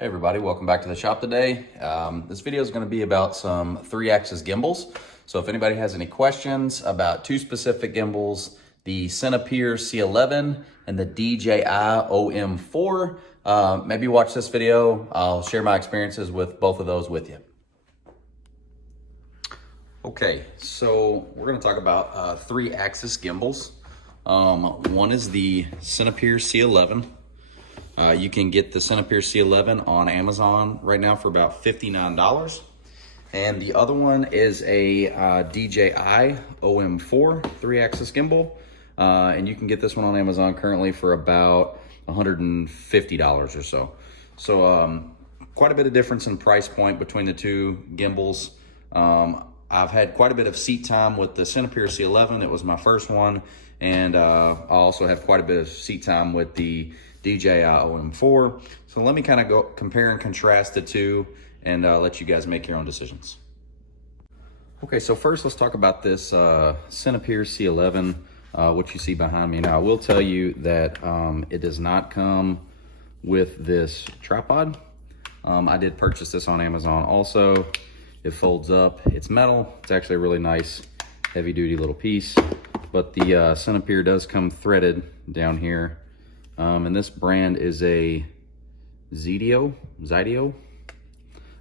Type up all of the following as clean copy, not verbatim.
Hey everybody, welcome back to the shop today. This video is going to be about some 3-axis gimbals. So if anybody has any questions about two specific gimbals, the Cinepeer C11 and the DJI OM4, maybe watch this video. I'll share my experiences with both of those with you. Okay, so we're going to talk about 3-axis gimbals. One is the Cinepeer C11. You can get the Cinepeer C11 on Amazon right now for about $59. And the other one is a DJI OM4 3-axis gimbal. And you can get this one on Amazon currently for about $150 or so. So quite a bit of difference in price point between the two gimbals. I've had quite a bit of seat time with the Cinepeer C11. It was my first one. And I also have quite a bit of seat time with the DJI OM4. So let me kind of go compare and contrast the two and let you guys make your own decisions. Okay, so first let's talk about this Cinepeer C11, what you see behind me. Now I will tell you that it does not come with this tripod. I did purchase this on Amazon also. It folds up, it's metal. It's actually a really nice heavy duty little piece, but the Cinepeer does come threaded down here. And this brand is a Zydio.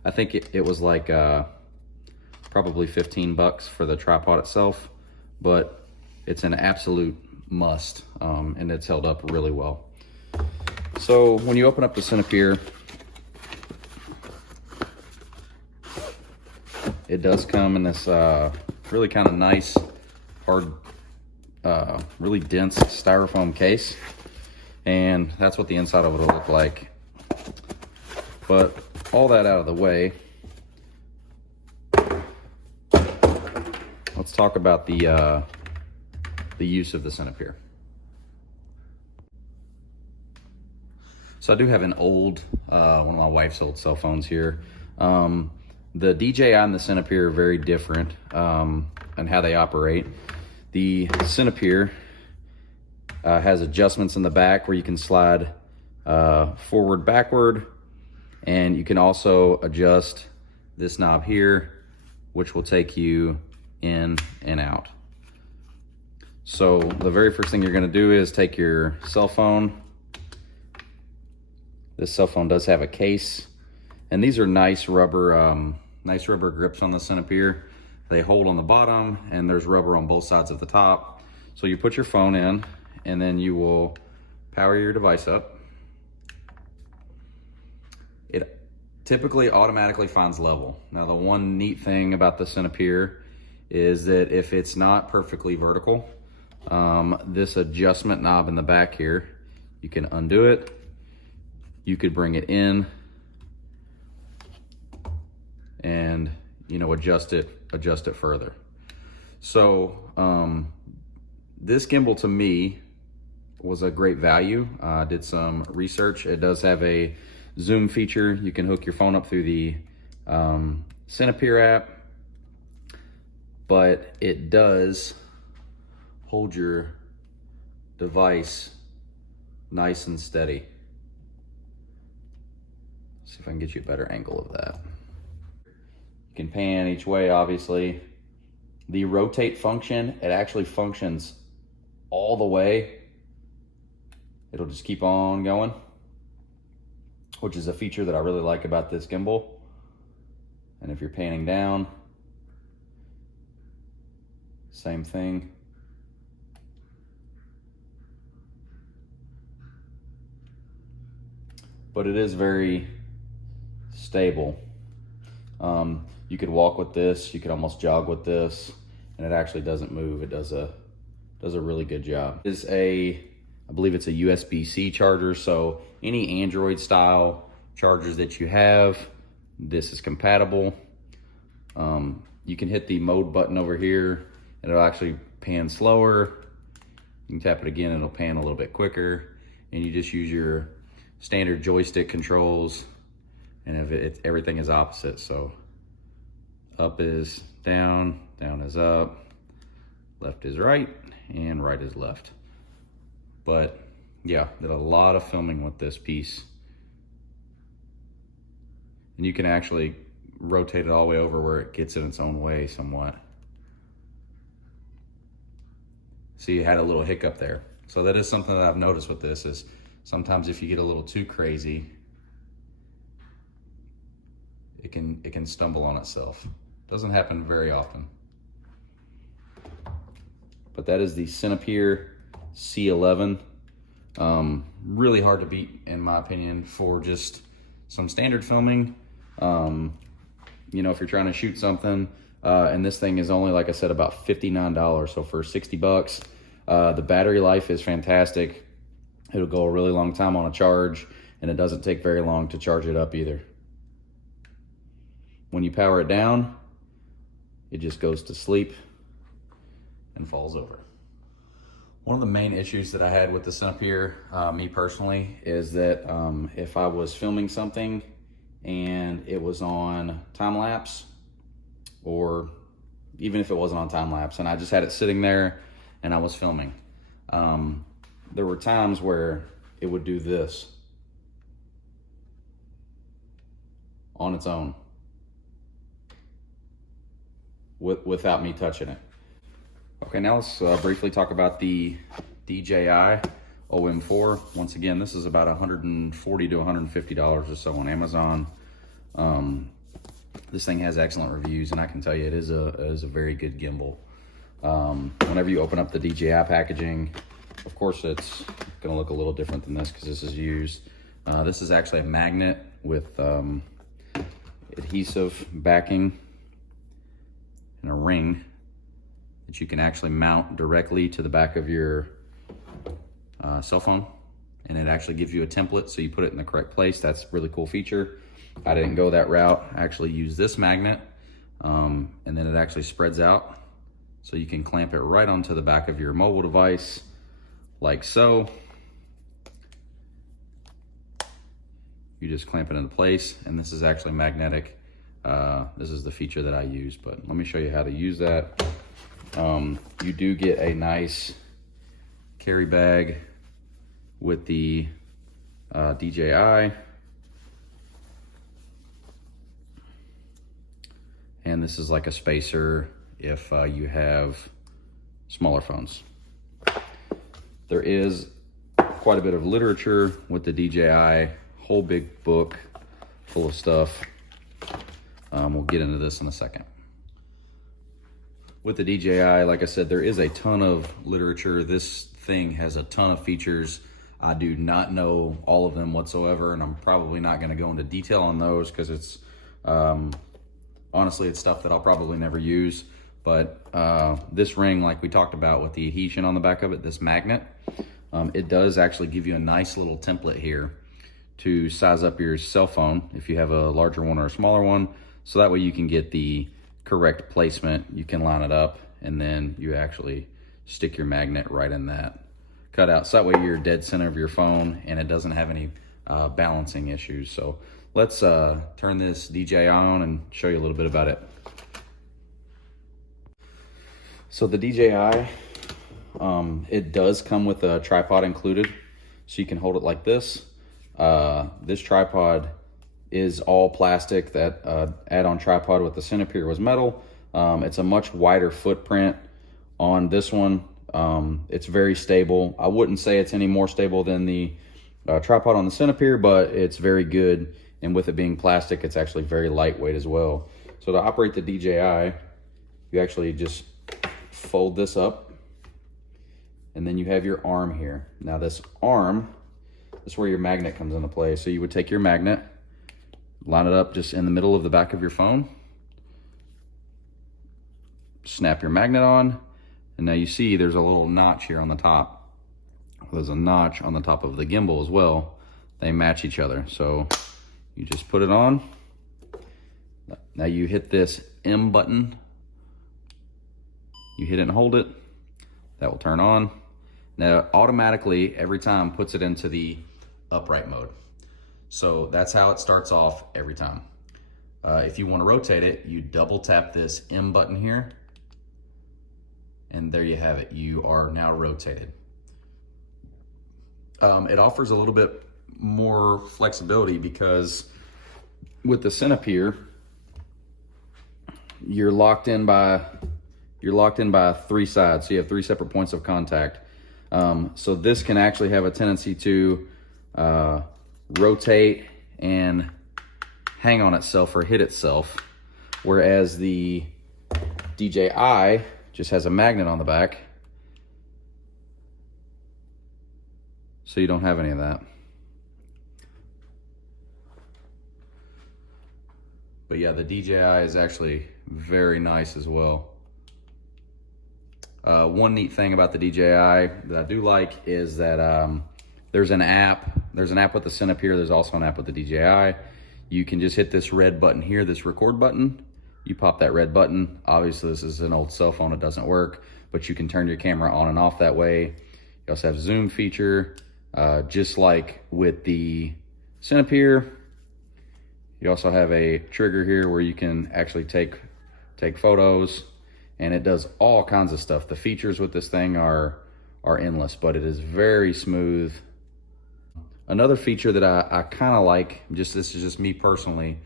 I think it was like probably 15 bucks for the tripod itself, but it's an absolute must, and it's held up really well. So when you open up the Cinepeer, it does come in this really kind of nice, hard, really dense styrofoam case. And that's what the inside of it will look like. But all that out of the way, let's talk about the use of the Cinepeer. So I do have an old, one of my wife's old cell phones here. The DJI and the Cinepeer are very different in how they operate. The Cinepeer has adjustments in the back where you can slide forward, backward, and you can also adjust this knob here, which will take you in and out. So the very first thing you're going to do is take your cell phone. This cell phone does have a case, and these are nice rubber grips on the Cinepeer. They hold on the bottom, and there's rubber on both sides of the top. So you put your phone in, and then you will power your device up. It typically automatically finds level. Now the one neat thing about the Cinepeer is that if it's not perfectly vertical, this adjustment knob in the back here, you can undo it. You could bring it in and adjust it further. So this gimbal to me was a great value. I did some research. It does have a zoom feature. You can hook your phone up through the Cinepeer app, but it does hold your device nice and steady. Let's see if I can get you a better angle of that. You can pan each way, obviously. The rotate function, it actually functions all the way. It'll just keep on going, which is a feature that I really like about this gimbal. And if you're panning down, same thing. But it is very stable. You could walk with this, you could almost jog with this, and it actually doesn't move. It does a really good job. It's I believe it's a USB-C charger, so any Android style chargers that you have, this is compatible. You can hit the mode button over here and it'll actually pan slower. You can tap it again and it'll pan a little bit quicker, and you just use your standard joystick controls, and everything is opposite. So up is down, down is up, left is right, and right is left. But yeah, did a lot of filming with this piece. and you can actually rotate it all the way over where it gets in its own way somewhat. See, you had a little hiccup there. So that is something that I've noticed with this, is sometimes if you get a little too crazy, it can stumble on itself. Doesn't happen very often. But that is the Cinepeer C11. Really hard to beat, in my opinion, for just some standard filming. You know, if you're trying to shoot something, and this thing is only, like I said, about $59. So for 60 bucks, the battery life is fantastic. It'll go a really long time on a charge, and it doesn't take very long to charge it up either. When you power it down, it just goes to sleep and falls over. One of the main issues that I had with the Cinepeer, me personally, is that if I was filming something and it was on time lapse, or even if it wasn't on time lapse and I just had it sitting there and I was filming, there were times where it would do this on its own without me touching it. Okay, now let's briefly talk about the DJI OM4. Once again, this is about $140 to $150 or so on Amazon. This thing has excellent reviews, and I can tell you it is a very good gimbal. Whenever you open up the DJI packaging, of course it's going to look a little different than this because this is used. This is actually a magnet with adhesive backing and a ring that you can actually mount directly to the back of your cell phone, and it actually gives you a template so you put it in the correct place. That's a really cool feature. I didn't go that route. I actually used this magnet, and then it actually spreads out so you can clamp it right onto the back of your mobile device like so. You just clamp it into place, and this is actually magnetic. This is the feature that I use, but let me show you how to use that. You do get a nice carry bag with the DJI, and this is like a spacer if you have smaller phones. There is quite a bit of literature with the DJI, whole big book full of stuff. We'll get into this in a second. With the DJI, like I said, there is a ton of literature. This thing has a ton of features. I do not know all of them whatsoever, and I'm probably not going to go into detail on those because it's honestly, it's stuff that I'll probably never use. But this ring, like we talked about with the adhesion on the back of it, this magnet, it does actually give you a nice little template here to size up your cell phone if you have a larger one or a smaller one, so that way you can get the correct placement. You can line it up, and then you actually stick your magnet right in that cutout, so that way you're dead center of your phone and it doesn't have any balancing issues. So let's turn this DJI on and show you a little bit about it. So the DJI, it does come with a tripod included, so you can hold it like this. This tripod is all plastic. That add-on tripod with the Cinepeer was metal. It's a much wider footprint on this one. It's very stable. I wouldn't say it's any more stable than the tripod on the Cinepeer, but it's very good. And with it being plastic, it's actually very lightweight as well. So to operate the DJI, you actually just fold this up, and then you have your arm here. Now this arm, this is where your magnet comes into play. So you would take your magnet, line it up just in the middle of the back of your phone, snap your magnet on, and now you see there's a little notch here on the top. There's a notch on the top of the gimbal as well. They match each other. So you just put it on. Now you hit this M button. You hit it and hold it. That will turn on. Now automatically every time puts it into the upright mode. So that's how it starts off every time. If you want to rotate it, you double tap this M button here, and there you have it. You are now rotated. It offers a little bit more flexibility because with the Cinepeer, you're locked in by 3 sides. So you have 3 separate points of contact. So this can actually have a tendency to rotate and hang on itself or hit itself, whereas the DJI just has a magnet on the back, so you don't have any of that. But yeah, the DJI is actually very nice as well. One neat thing about the DJI that I do like is that there's an app. There's an app with the Cinepeer. There's also an app with the DJI. You can just hit this red button here, this record button. You pop that red button. Obviously, this is an old cell phone. It doesn't work, but you can turn your camera on and off that way. You also have zoom feature, just like with the Cinepeer. You also have a trigger here where you can actually take photos, and it does all kinds of stuff. The features with this thing are endless, but it is very smooth. Another feature that I kind of like, this is just me personally,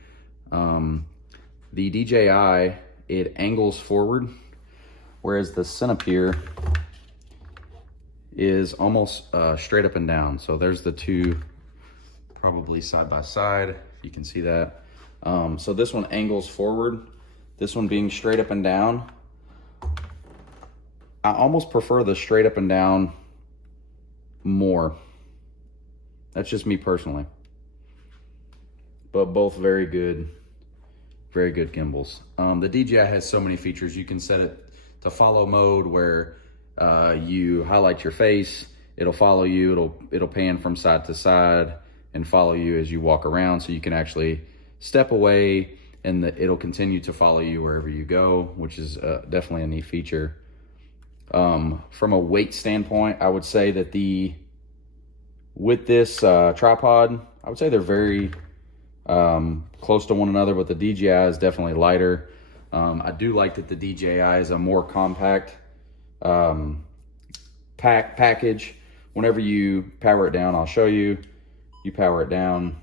the DJI, it angles forward, whereas the Cinepeer is almost straight up and down. So there's the two probably side by side. You can see that. So this one angles forward, this one being straight up and down. I almost prefer the straight up and down more. That's just me personally. But both very good gimbals. The DJI has so many features. You can set it to follow mode where you highlight your face, it'll follow you, it'll pan from side to side and follow you as you walk around, so you can actually step away and it'll continue to follow you wherever you go, which is definitely a neat feature. From a weight standpoint, I would say that with this tripod, I would say they're very close to one another, but the DJI is definitely lighter. I do like that the DJI is a more compact package. Whenever you power it down, I'll show you. You power it down,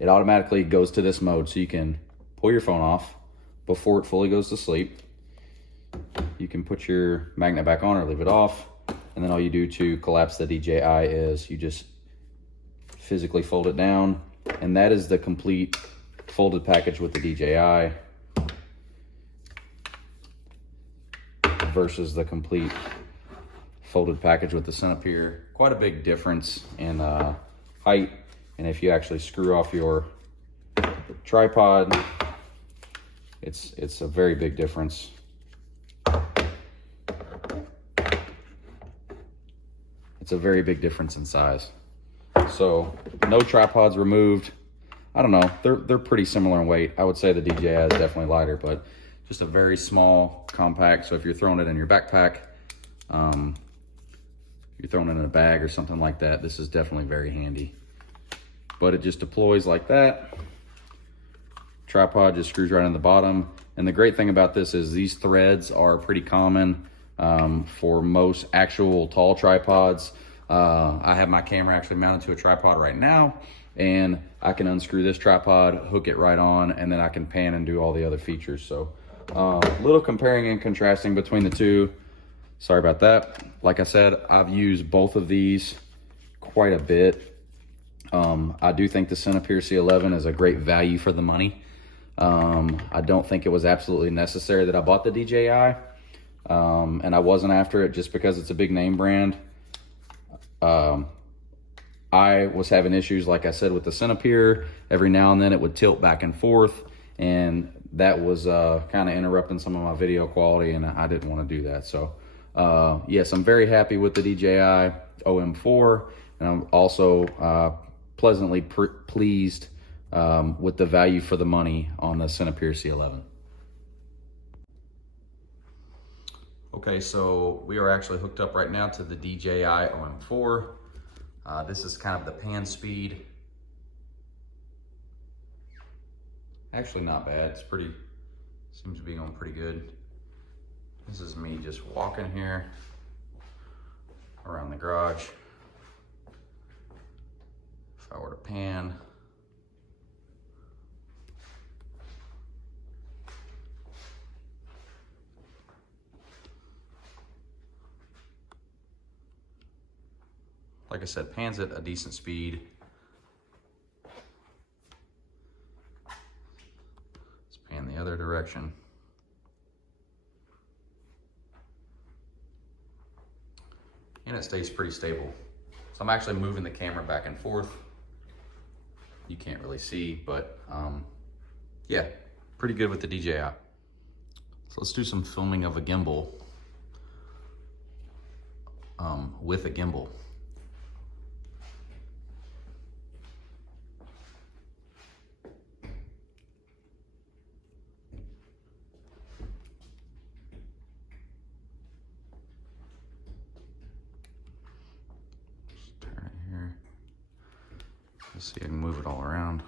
it automatically goes to this mode, so you can pull your phone off before it fully goes to sleep. You can put your magnet back on or leave it off, and then all you do to collapse the DJI is you just physically fold it down, and that is the complete folded package with the DJI versus the complete folded package with the Cinepeer. Quite a big difference in height, and if you actually screw off your tripod, it's a very big difference. It's a very big difference in size. So no tripods removed. I don't know, they're pretty similar in weight. I would say the DJI is definitely lighter, but just a very small, compact. So if you're throwing it in your backpack, you're throwing it in a bag or something like that, this is definitely very handy. But it just deploys like that. Tripod just screws right in the bottom. And the great thing about this is these threads are pretty common for most actual tall tripods. I have my camera actually mounted to a tripod right now, and I can unscrew this tripod, hook it right on, and then I can pan and do all the other features. So little comparing and contrasting between the two. Sorry about that. Like I said, I've used both of these quite a bit. I do think the Cinepeer C11 is a great value for the money. I don't think it was absolutely necessary that I bought the DJI, and I wasn't after it just because it's a big name brand. I was having issues, like I said, with the Cinepeer. Every now and then it would tilt back and forth, and that was kind of interrupting some of my video quality, and I didn't want to do that. So yes, I'm very happy with the DJI OM4, and I'm also pleasantly pleased with the value for the money on the Cinepeer C11. Okay, so we are actually hooked up right now to the DJI OM4. This is kind of the pan speed. Actually not bad, seems to be going pretty good. This is me just walking here around the garage. If I were to pan, like I said, pans at a decent speed. Let's pan the other direction. And it stays pretty stable. So I'm actually moving the camera back and forth. You can't really see, but yeah, pretty good with the DJI. So let's do some filming of a gimbal with a gimbal. Just turn it here. Let's see if I can move it all around.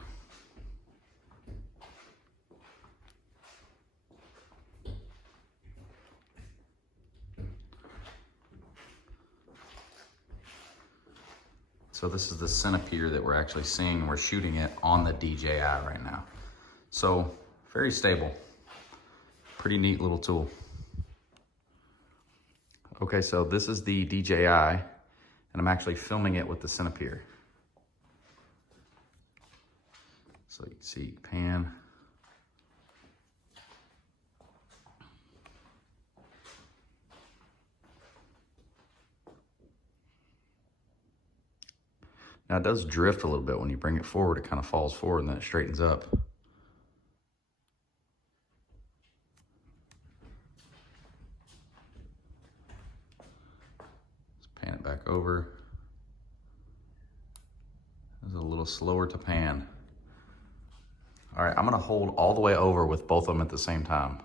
So this is the Cinepeer that we're actually seeing. We're shooting it on the DJI right now. So very stable, pretty neat little tool. Okay, so this is the DJI, and I'm actually filming it with the Cinepeer. So you can see pan. Now it does drift a little bit when you bring it forward. It kind of falls forward and then it straightens up. Let's pan it back over. It's a little slower to pan. All right, I'm gonna hold all the way over with both of them at the same time.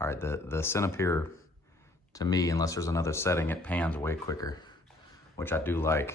All right, the Cinepeer, to me, unless there's another setting, it pans way quicker, which I do like.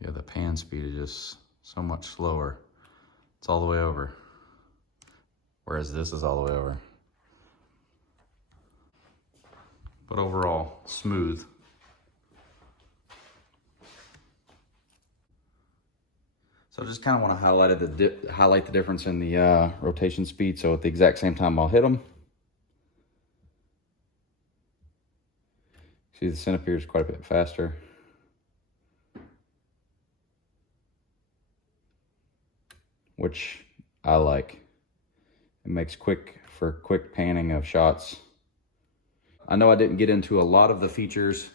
Yeah, the pan speed is just so much slower. It's all the way over. Whereas this is all the way over. But overall, smooth. So I just kind of want to highlight the difference in the rotation speed. So at the exact same time I'll hit them. See, the Cinepeer is quite a bit faster. Which I like. It makes for quick panning of shots. I know I didn't get into a lot of the features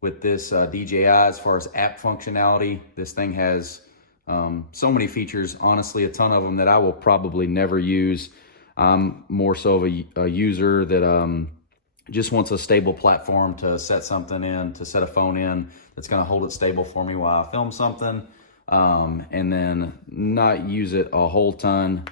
with this DJI as far as app functionality. This thing has so many features, honestly, a ton of them that I will probably never use. I'm more so of a user that just wants a stable platform to set something in, to set a phone in that's gonna hold it stable for me while I film something. And then not use it a whole ton,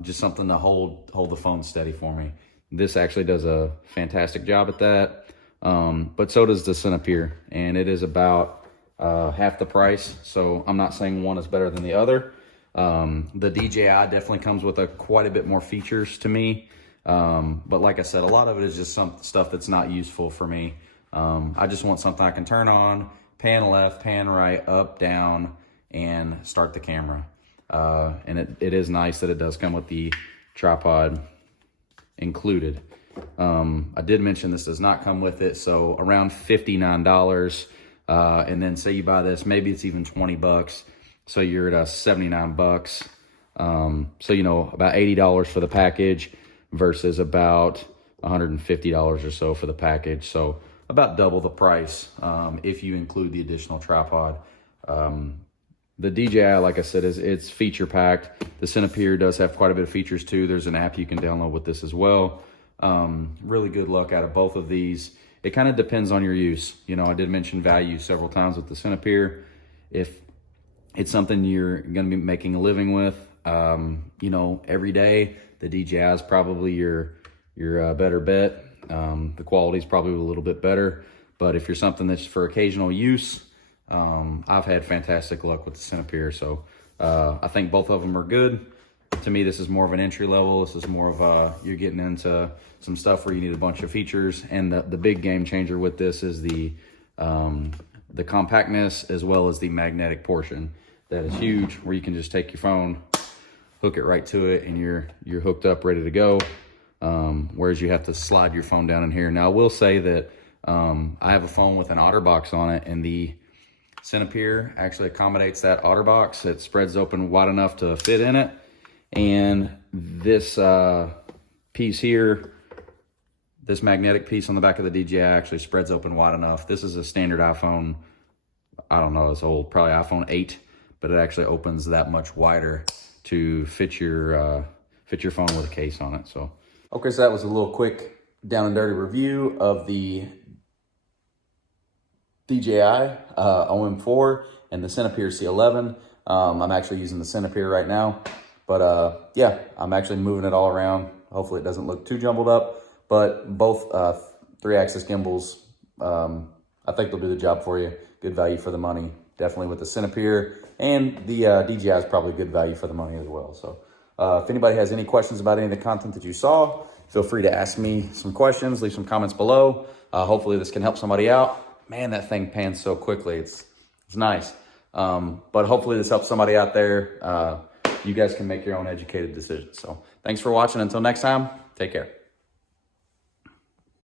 just something to hold the phone steady for me. This actually does a fantastic job at that, but so does the Cinepeer, and it is about half the price, so I'm not saying one is better than the other. The DJI definitely comes with quite a bit more features to me, but like I said, a lot of it is just some stuff that's not useful for me. I just want something I can turn on, pan left, pan right, up, down, and start the camera. And it is nice that it does come with the tripod included. I did mention this does not come with it, so around $59. And then say you buy this, maybe it's even 20 bucks. So you're at 79 bucks. So, you know, about $80 for the package versus about $150 or so for the package. So about double the price if you include the additional tripod. The DJI, like I said, it's feature packed. The Cinepeer does have quite a bit of features too. There's an app you can download with this as well. Really good luck out of both of these. It kind of depends on your use. You know, I did mention value several times with the Cinepeer. If it's something you're going to be making a living with, you know, every day, the DJI is probably your better bet. The quality is probably a little bit better, but if you're something that's for occasional use, I've had fantastic luck with the Cinepeer, so I think both of them are good. To me, this is more of an entry level. This is more of you're getting into some stuff where you need a bunch of features, and the big game changer with this is the compactness as well as the magnetic portion. That is huge, where you can just take your phone, hook it right to it, and you're hooked up, ready to go. Whereas you have to slide your phone down in here. Now, I will say that I have a phone with an OtterBox on it, and the Cinepeer actually accommodates that OtterBox. It spreads open wide enough to fit in it. And this piece here, this magnetic piece on the back of the DJI actually spreads open wide enough. This is a standard iPhone, I don't know, it's old, probably iPhone 8, but it actually opens that much wider to fit your phone with a case on it. So, okay, so that was a little quick down and dirty review of the DJI OM4 and the Cinepeer C11. I'm actually using the Cinepeer right now. But yeah, I'm actually moving it all around. Hopefully it doesn't look too jumbled up. But both 3-axis gimbals, I think they'll do the job for you. Good value for the money, definitely with the Cinepeer. And the DJI is probably good value for the money as well. So if anybody has any questions about any of the content that you saw, feel free to ask me some questions, leave some comments below. Hopefully this can help somebody out. Man, that thing pans so quickly. It's nice. But hopefully this helps somebody out there. You guys can make your own educated decisions. So thanks for watching. Until next time, take care.